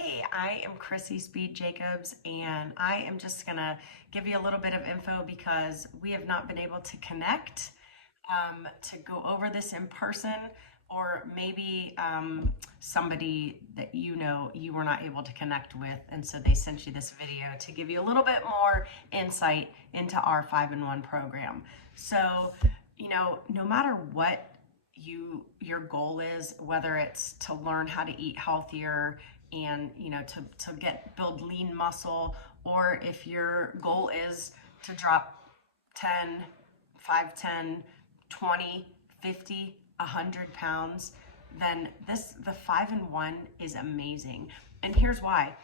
Hey, I am Chrissy Speed Jacobs, and I am just gonna give you a little bit of info because we have not been able to connect to go over this in person, or maybe somebody that you were not able to connect with, and so they sent you this video to give you a little bit more insight into our 5-in-1 program. So, no matter what your goal is, whether it's to learn how to eat healthier and to build lean muscle, or if your goal is to drop 10, 5, 10, 20, 50, 100 pounds, then the 5-in-1 is amazing. And here's why.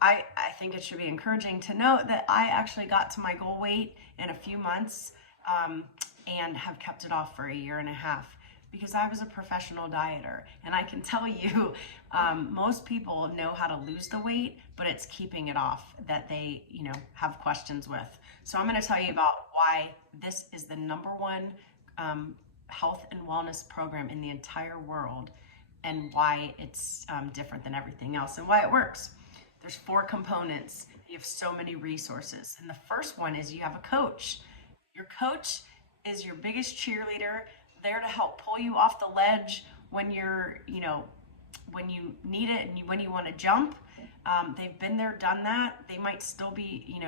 I think it should be encouraging to note that I actually got to my goal weight in a few months, and have kept it off for a year and a half because I was a professional dieter. And I can tell you, most people know how to lose the weight, but it's keeping it off that they, have questions with. So I'm going to tell you about why this is the #1 health and wellness program in the entire world, and why it's different than everything else, and why it works. There's 4 components. You have so many resources. And the first one is you have a coach. Your coach is your biggest cheerleader, there to help pull you off the ledge when when you need it and when you want to jump. They've been there, done that. They might still be,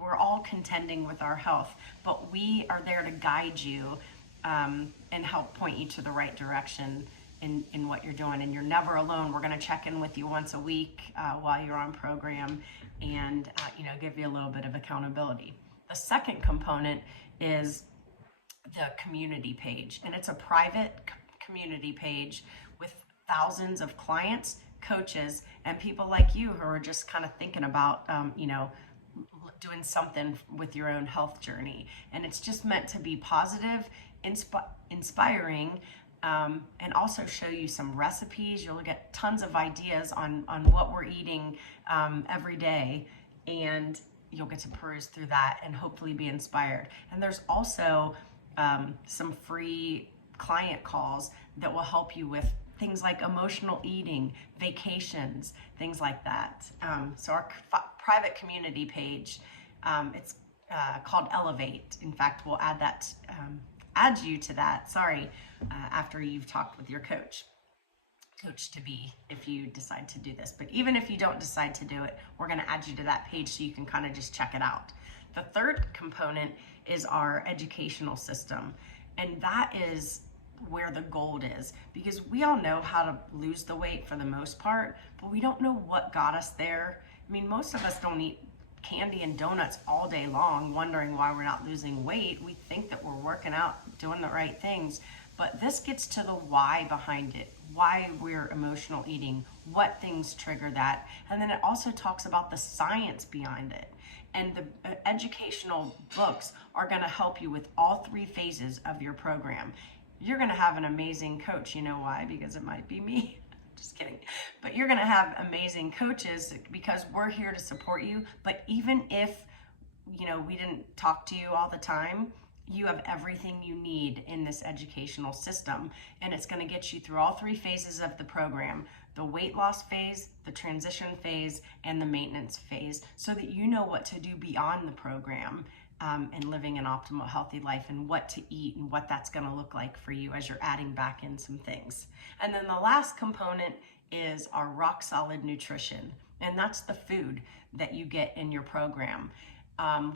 we're all contending with our health, but we are there to guide you and help point you to the right direction in what you're doing. And you're never alone. We're going to check in with you once a week while you're on program, and give you a little bit of accountability. The second component is the community page, and it's a private community page with thousands of clients, coaches, and people like you who are just kind of thinking about doing something with your own health journey. And it's just meant to be positive, inspiring, and also show you some recipes. You'll get tons of ideas on what we're eating every day, and you'll get to peruse through that and hopefully be inspired. And there's also some free client calls that will help you with things like emotional eating, vacations, things like that. So our private community page, it's called Elevate. In fact, we'll add you to that, after you've talked with your coach to be, if you decide to do this. But even if you don't decide to do it, we're going to add you to that page so you can kind of just check it out. The third component is our educational system, and that is where the gold is, because we all know how to lose the weight for the most part, but we don't know what got us there. I mean, most of us don't eat candy and donuts all day long wondering why we're not losing weight. We think that we're working out, doing the right things, but this gets to the why behind it, why we're emotional eating, what things trigger that. And then it also talks about the science behind it. And the educational books are going to help you with all 3 phases of your program. You're going to have an amazing coach. You know why? Because it might be me. Just kidding. But you're going to have amazing coaches because we're here to support you. But even if, we didn't talk to you all the time, you have everything you need in this educational system. And it's going to get you through all 3 phases of the program: the weight loss phase, the transition phase, and the maintenance phase, so that you know what to do beyond the program, and living an optimal, healthy life, and what to eat and what that's going to look like for you as you're adding back in some things. And then the last component is our rock solid nutrition, and that's the food that you get in your program.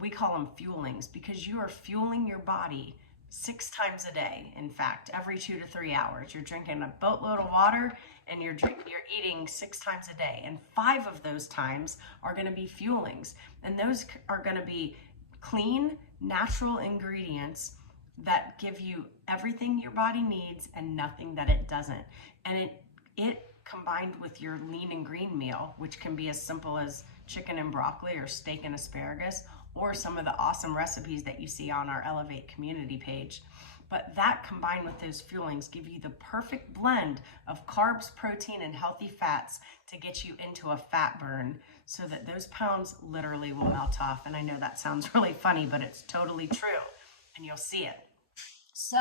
We call them fuelings, because you are fueling your body 6 times a day. In fact, every 2 to 3 hours, you're drinking a boatload of water, and you're eating 6 times a day. And 5 of those times are going to be fuelings. And those are going to be clean, natural ingredients that give you everything your body needs and nothing that it doesn't. And it combined with your lean and green meal, which can be as simple as chicken and broccoli or steak and asparagus, or some of the awesome recipes that you see on our Elevate community page. But that combined with those fuelings give you the perfect blend of carbs, protein, and healthy fats to get you into a fat burn, so that those pounds literally will melt off. And I know that sounds really funny, but it's totally true, and you'll see it. So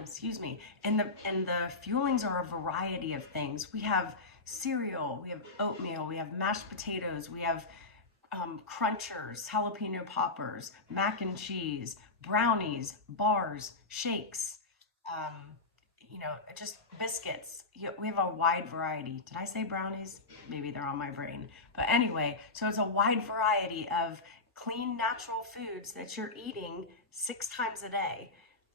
excuse me. And the fuelings are a variety of things. We have cereal, we have oatmeal, we have mashed potatoes, we have crunchers, jalapeno poppers, mac and cheese, brownies, bars, shakes, um, just biscuits. We have a wide variety. Did I say brownies? Maybe they're on my brain. But anyway, so it's a wide variety of clean, natural foods that you're eating 6 times a day.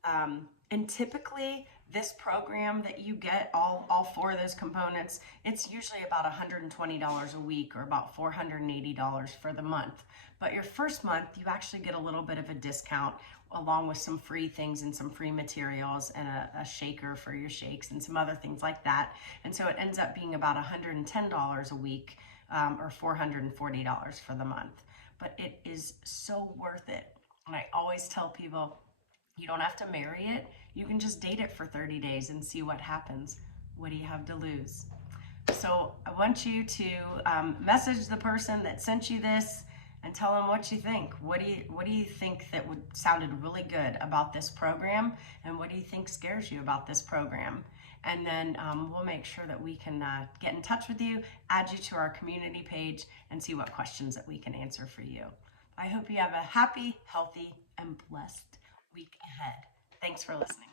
And typically, this program that you get, all 4 of those components, it's usually about $120 a week or about $480 for the month. But your first month, you actually get a little bit of a discount along with some free things and some free materials and a shaker for your shakes and some other things like that. And so it ends up being about $110 a week, or $440 for the month. But it is so worth it. And I always tell people, you don't have to marry it. You can just date it for 30 days and see what happens. What do you have to lose? So I want you to message the person that sent you this and tell them what you think. What do you think that sounded really good about this program, and what do you think scares you about this program? And then we'll make sure that we can get in touch with you, add you to our community page, and see what questions that we can answer for you. I hope you have a happy, healthy, and blessed week ahead. Thanks for listening.